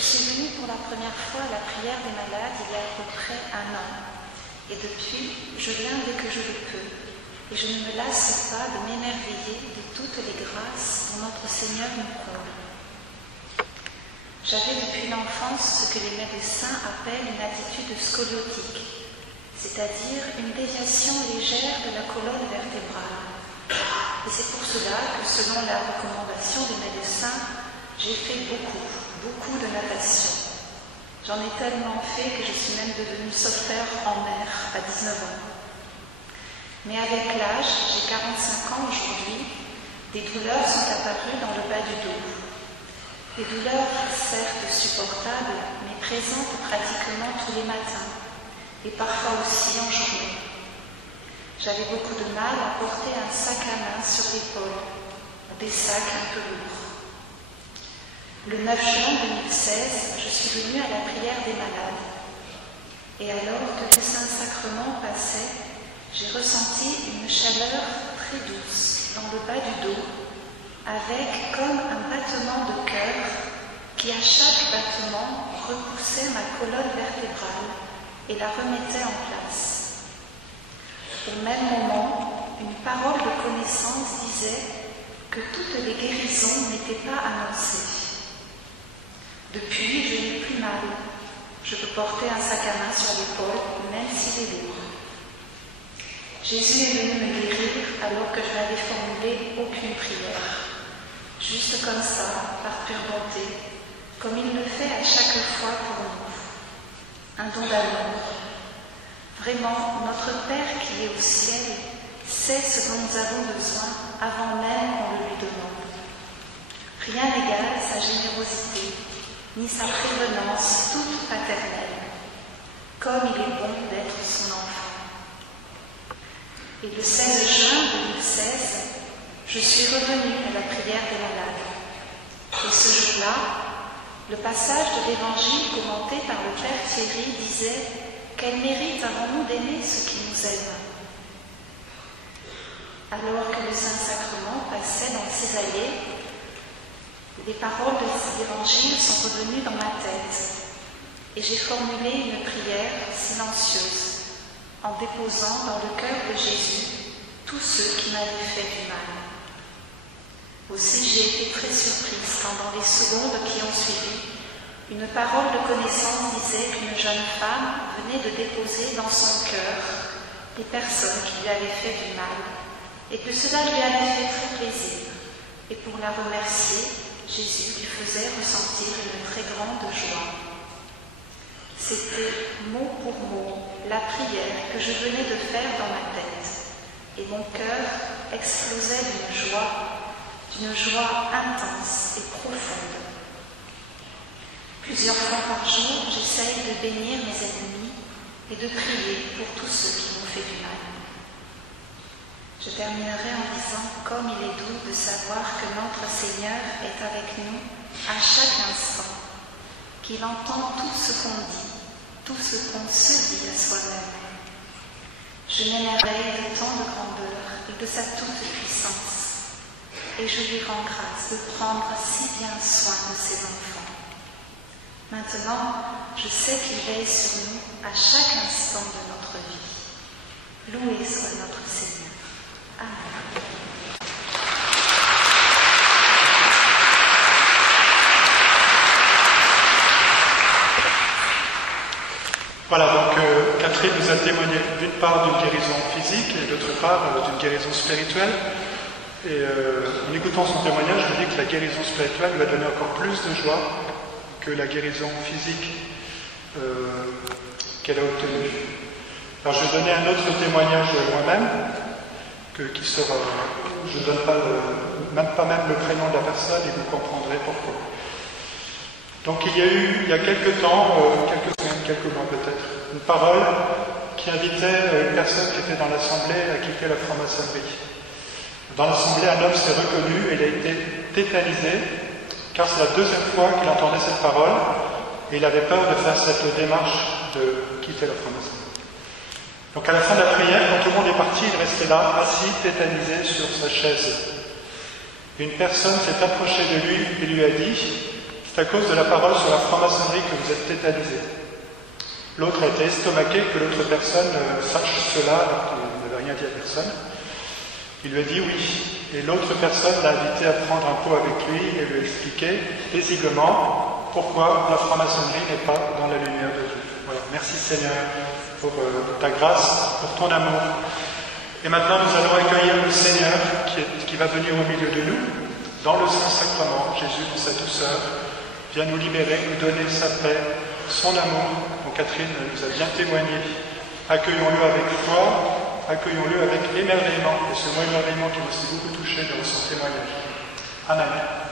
Je suis venue pour la première fois à la prière des malades il y a à peu près 1 an. Et depuis, je viens dès que je le peux. Et je ne me lasse pas de m'émerveiller de toutes les grâces dont notre Seigneur nous comble. J'avais depuis l'enfance ce que les médecins appellent une attitude scoliotique, c'est-à-dire une déviation légère de la colonne vertébrale. Et c'est pour cela que, selon la recommandation des médecins, j'ai fait beaucoup de natation. J'en ai tellement fait que je suis même devenue sauveteur en mer à 19 ans. Mais avec l'âge, j'ai 45 ans aujourd'hui, des douleurs sont apparues dans le bas du dos. Des douleurs certes supportables, mais présentes pratiquement tous les matins, et parfois aussi en journée. J'avais beaucoup de mal à porter un sac à main sur l'épaule, des sacs un peu lourds. Le 9 juin 2016, je suis venue à la prière des malades. Et alors que le Saint-Sacrement passait, j'ai ressenti une chaleur très douce dans le bas du dos, avec comme un battement de cœur qui, à chaque battement, repoussait ma colonne vertébrale et la remettait en place. Au même moment, une parole de connaissance disait que toutes les guérisons n'étaient pas annoncées. Depuis, je n'ai plus mal. Je peux porter un sac à main sur l'épaule, même s'il est lourd. Jésus est venu me guérir alors que je n'avais formulé aucune prière. Juste comme ça, par pure bonté, comme il le fait à chaque fois pour nous. Un don d'amour. Vraiment, notre Père qui est au ciel sait ce dont nous avons besoin avant même qu'on le lui demande. Rien n'égale sa générosité, ni sa prévenance toute paternelle, comme il est bon d'être son enfant. Et le 16 juin 2016, je suis revenue à la prière des malades. Et ce jour-là, le passage de l'Évangile commenté par le Père Thierry disait « Quel mérite avons-nous d'aimer ceux qui nous aiment ?» Alors que le Saint-Sacrement passait dans ses allées, les paroles de cet évangile sont revenues dans ma tête et j'ai formulé une prière silencieuse en déposant dans le cœur de Jésus tous ceux qui m'avaient fait du mal. Aussi j'ai été très surprise quand dans les secondes qui ont suivi, une parole de connaissance disait qu'une jeune femme venait de déposer dans son cœur des personnes qui lui avaient fait du mal et que cela lui avait fait très plaisir. Et pour la remercier, Jésus lui faisait ressentir une très grande joie. C'était mot pour mot la prière que je venais de faire dans ma tête, et mon cœur explosait d'une joie intense et profonde. Plusieurs fois par jour, j'essaye de bénir mes ennemis et de prier pour tous ceux qui m'ont fait du mal. Je terminerai en disant comme il est doux de savoir que notre Seigneur est avec nous à chaque instant, qu'il entend tout ce qu'on dit, tout ce qu'on se dit à soi-même. Je m'émerveille de tant de grandeur et de sa toute-puissance, et je lui rends grâce de prendre si bien soin de ses enfants. Maintenant, je sais qu'il veille sur nous à chaque instant de notre vie. Loué soit notre Seigneur. Amen. Voilà, donc Catherine nous a témoigné d'une part d'une guérison physique et d'autre part d'une guérison spirituelle. Et en écoutant son témoignage, je me dis que la guérison spirituelle lui a donné encore plus de joie que la guérison physique qu'elle a obtenue. Alors je vais donner un autre témoignage moi-même, qui sera, je ne donne pas même le prénom de la personne et vous comprendrez pourquoi. Donc il y a eu, il y a quelques temps, quelques semaines, quelques mois peut-être, une parole qui invitait une personne qui était dans l'assemblée à quitter la franc-maçonnerie. Dans l'assemblée, un homme s'est reconnu et il a été tétanisé, car c'est la deuxième fois qu'il entendait cette parole et il avait peur de faire cette démarche de quitter la franc-maçonnerie. Donc à la fin de la prière, quand tout le monde est parti, il restait là, assis, tétanisé sur sa chaise. Une personne s'est approchée de lui et lui a dit « C'est à cause de la parole sur la franc-maçonnerie que vous êtes tétanisé. L'autre a été estomaqué que l'autre personne sache cela alors qu'il n'avait rien dit à personne. Il lui a dit oui. Et l'autre personne l'a invité à prendre un pot avec lui et lui expliquer paisiblement pourquoi la franc-maçonnerie n'est pas dans la lumière de Dieu. Voilà. Merci Seigneur pour ta grâce, pour ton amour. Et maintenant nous allons accueillir le Seigneur qui va venir au milieu de nous, dans le Saint-Sacrement. Jésus, dans sa douceur, vient nous libérer, nous donner sa paix, son amour, dont Catherine nous a bien témoigné. Accueillons-le avec foi, accueillons-le avec émerveillement. Et ce mot émerveillement qui m'a aussi beaucoup touché dans son témoignage. Amen.